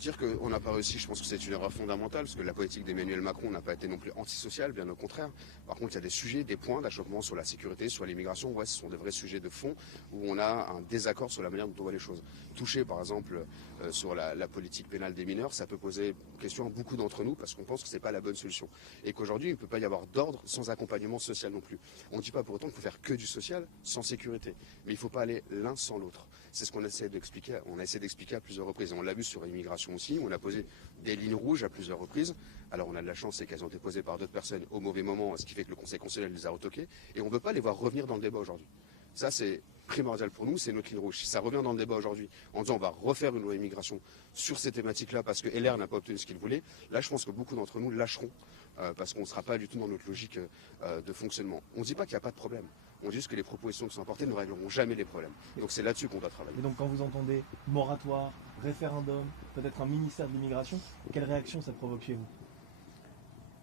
dire qu'on n'a pas réussi, je pense que c'est une erreur fondamentale, parce que la politique d'Emmanuel Macron n'a pas été non plus antisociale, bien au contraire. Par contre, il y a des sujets, des points d'achoppement sur la sécurité, sur l'immigration. Ouais, ce sont des vrais sujets de fond où on a un désaccord sur la manière dont on voit les choses. Toucher, par exemple, sur la politique pénale des mineurs, ça peut poser question à beaucoup d'entre nous, parce qu'on pense que ce n'est pas la bonne solution. Et qu'aujourd'hui, il ne peut pas y avoir d'ordre sans accompagnement social non plus. On ne dit pas pour autant qu'il faut faire que du social sans sécurité. Mais il ne faut pas aller l'un sans l'autre. C'est ce qu'on essaie d'expliquer. On a essayé d'expliquer à plusieurs reprises. On l'a vu sur l'immigration aussi. On a posé des lignes rouges à plusieurs reprises. Alors on a de la chance, c'est qu'elles ont été posées par d'autres personnes au mauvais moment, ce qui fait que le Conseil constitutionnel les a retoquées. Et on ne veut pas les voir revenir dans le débat aujourd'hui. Ça, c'est primordial pour nous, c'est notre ligne rouge. Si ça revient dans le débat aujourd'hui en disant on va refaire une loi immigration sur ces thématiques-là parce que LR n'a pas obtenu ce qu'il voulait, là je pense que beaucoup d'entre nous lâcheront parce qu'on ne sera pas du tout dans notre logique de fonctionnement. On ne dit pas qu'il n'y a pas de problème. On dit juste que les propositions qui sont apportées ne régleront jamais les problèmes. Et donc c'est là-dessus qu'on doit travailler. Et donc quand vous entendez moratoire, référendum, peut-être un ministère de l'immigration, quelle réaction ça provoque chez vous?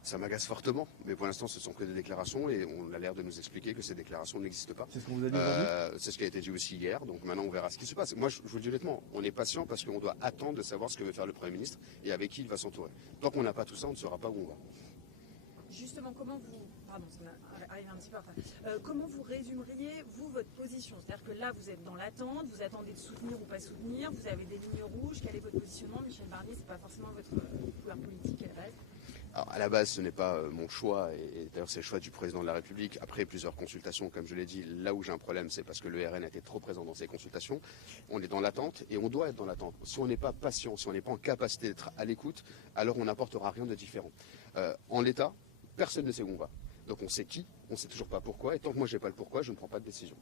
Ça m'agace fortement, mais pour l'instant ce sont que des déclarations et on a l'air de nous expliquer que ces déclarations n'existent pas. C'est ce qu'on vous a dit aujourd'hui? C'est ce qui a été dit aussi hier, donc maintenant on verra ce qui se passe. Moi je vous le dis honnêtement, on est patient parce qu'on doit attendre de savoir ce que veut faire le Premier ministre et avec qui il va s'entourer. Tant qu'on n'a pas tout ça, on ne saura pas où on va. Justement, comment vous... Pardon, ça arrive un petit peu après. Comment vous résumeriez, vous, votre position? C'est-à-dire que là, vous êtes dans l'attente, vous attendez de soutenir ou pas soutenir, vous avez des lignes rouges, quel est votre positionnement? Michel Barnier, c'est pas forcément votre couleur politique à la base. Alors, à la base, ce n'est pas mon choix, et d'ailleurs c'est le choix du président de la République. Après plusieurs consultations, comme je l'ai dit, là où j'ai un problème, c'est parce que le RN a été trop présent dans ces consultations. On est dans l'attente, et on doit être dans l'attente. Si on n'est pas patient, si on n'est pas en capacité d'être à l'écoute, alors on n'apportera rien de différent. En l'état, personne ne sait où on va. Donc on sait qui, on ne sait toujours pas pourquoi, et tant que moi je n'ai pas le pourquoi, je ne prends pas de décision.